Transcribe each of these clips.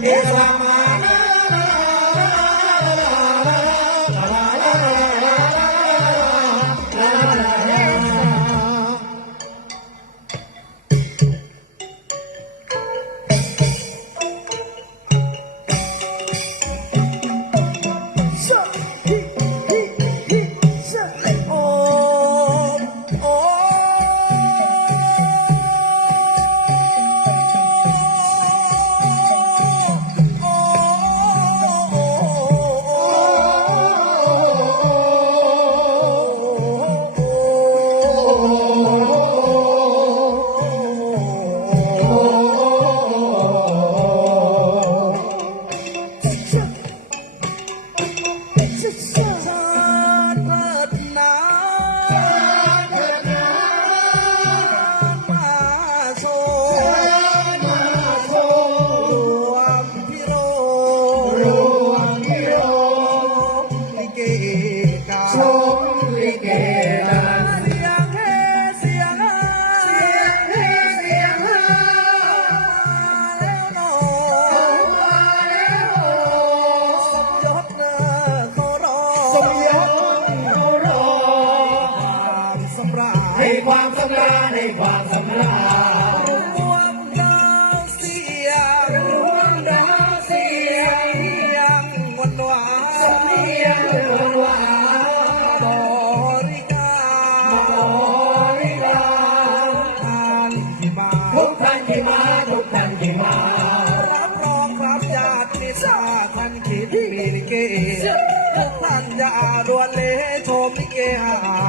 reclamar. Jesus. ความสำราในความสำราญ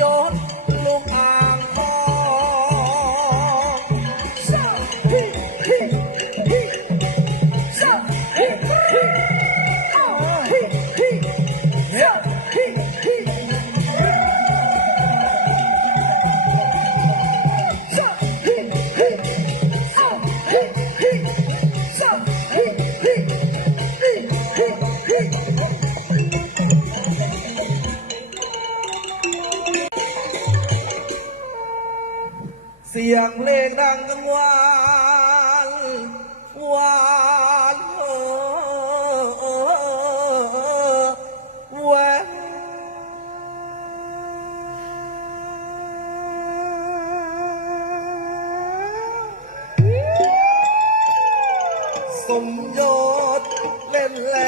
ย้อน สียงเพลงดังกังวานวานแหวนสมยศเล่นแล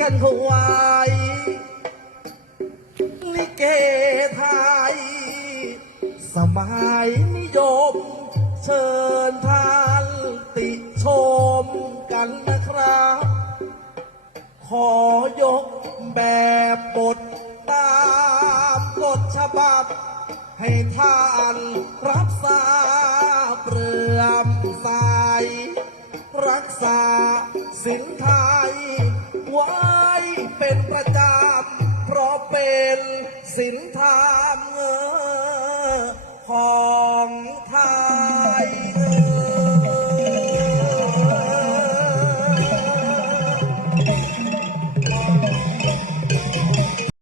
กันเขาไว้ลิเกไทย สมัยนิยม เชิญทานติชมกันนะครับ ขอยกแบบบทตามกฎฉบับ ให้ท่านรับทราบเรื่อมใสรักษาสินค้า สินธรรม